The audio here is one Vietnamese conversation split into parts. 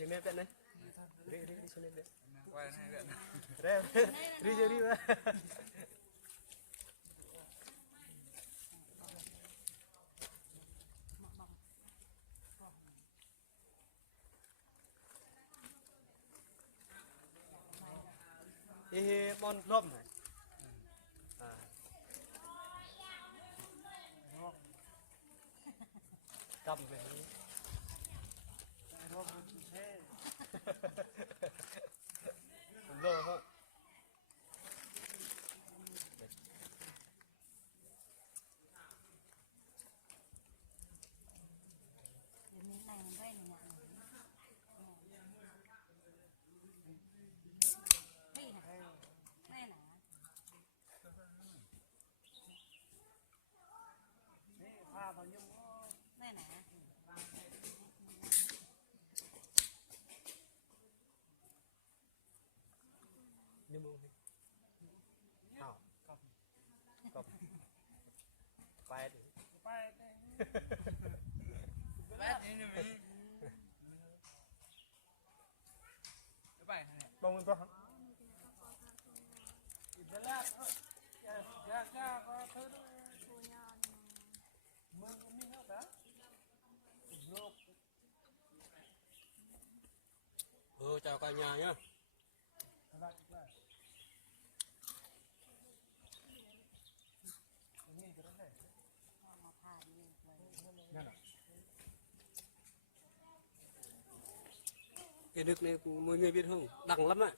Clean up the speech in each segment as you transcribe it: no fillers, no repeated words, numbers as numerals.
trên nếp đấy đi trên nếp đấy quay này vậy đây đi mà ê bon lom này cầm về lô thôi nhưng mà hảo cầm bay đi bát đi như vậy cái bài này bông lên con chào cả nhà nhá cái nước này mọi người biết không đắng lắm ạ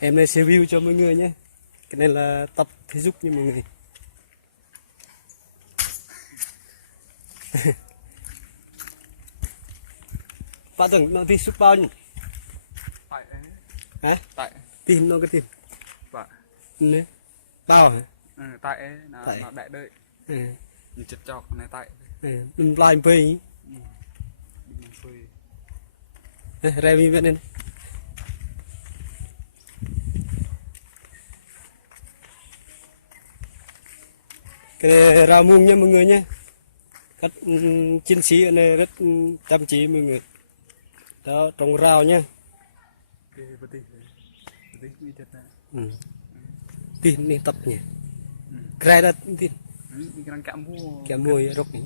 em này sẽ review cho mọi người nhé. Cái này là tập thể dục như mọi người. Bạn tưởng nó đi sức bao nhiêu? tại Hả? tại Tìm nó cái tìm. bạn Nè. Bao hả? tại nó đại đợi mình chật chọc này tại Mình lại về. Ra đi bên này. Cái này rau mung nha mọi người nhé. Các chiến sĩ ở đây rất chăm chỉ mọi người. Đó, trồng rau nhá. Tin đi tập nhỉ. Cái đó tin. Kẹo mùi rốc này.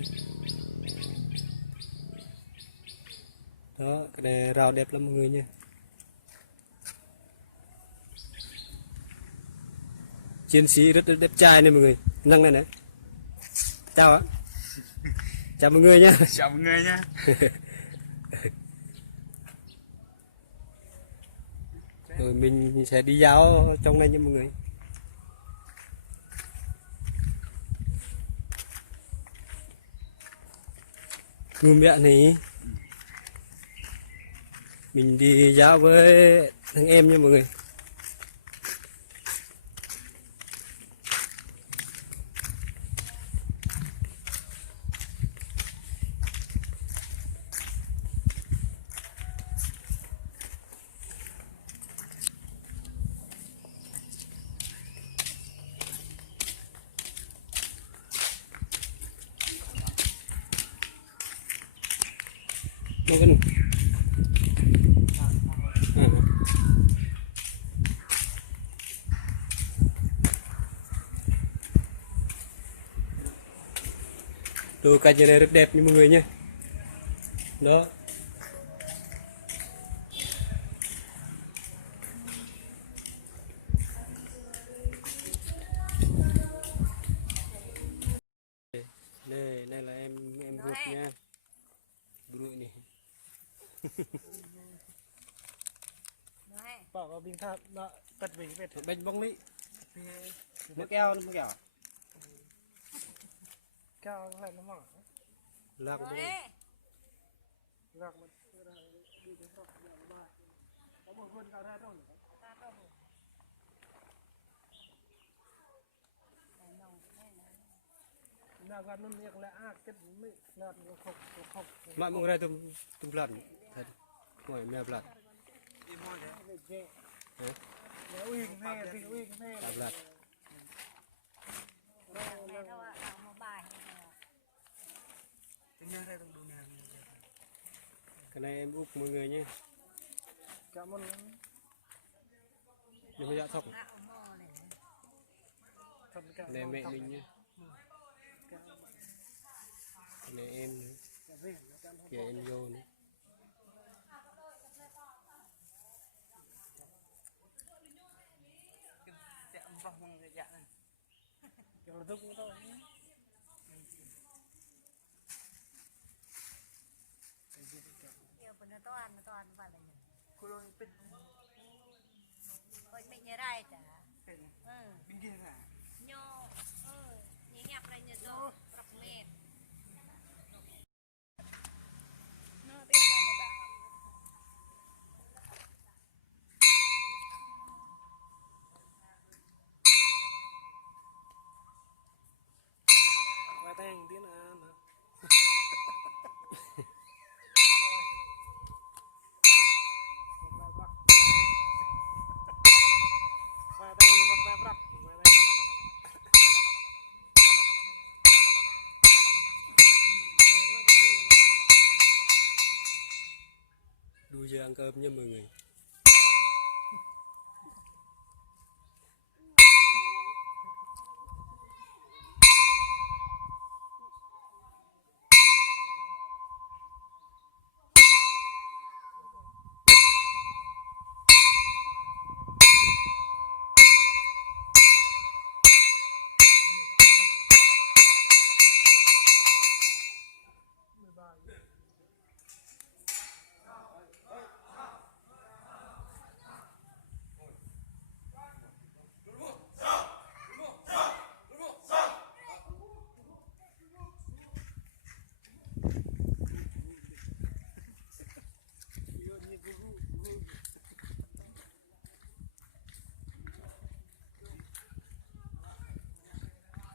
Đó, cái này rau đẹp lắm mọi người nha. Chiến sĩ rất đẹp trai này mọi người. Năng này này. Chào ạ. Chào mọi người nha. Chào mọi người nha. Rồi mình sẽ đi giáo trong này nha mọi người. Người mẹ này mình đi giáo với thằng em nha mọi người. Đây cái này. Đồ cây này rất đẹp như mọi người nhé. Đó. Đây là em ruột nha. Bụi này. Bảo vào bình thản đó cất về về Bánh bông đi. Nó keo nó kẹo. cao lại nó mỏ Lạc bông. gạc mà đi đến đó có một con cao ra đâu nhỉ? nào gần nó miệng lại cái miệng lợn nó khóc mà mong ra tụm lần thật ngoài mẹ lần nó uy nghe thì uy nghe làm lần cái này em úp mọi người nhé cảm ơn đừng có dạ thọc thật cả này mẹ mình nhé cái này em nữa. Kìa em vô nữa kiểu là tôi cũng thôi Ôi mình nhớ đây chả nhô nhớ nhập đây nhớ cho rọc mệt qua tay tiếng là qua tay bắt tay bắt đuôi giờ ăn cơm nha mọi người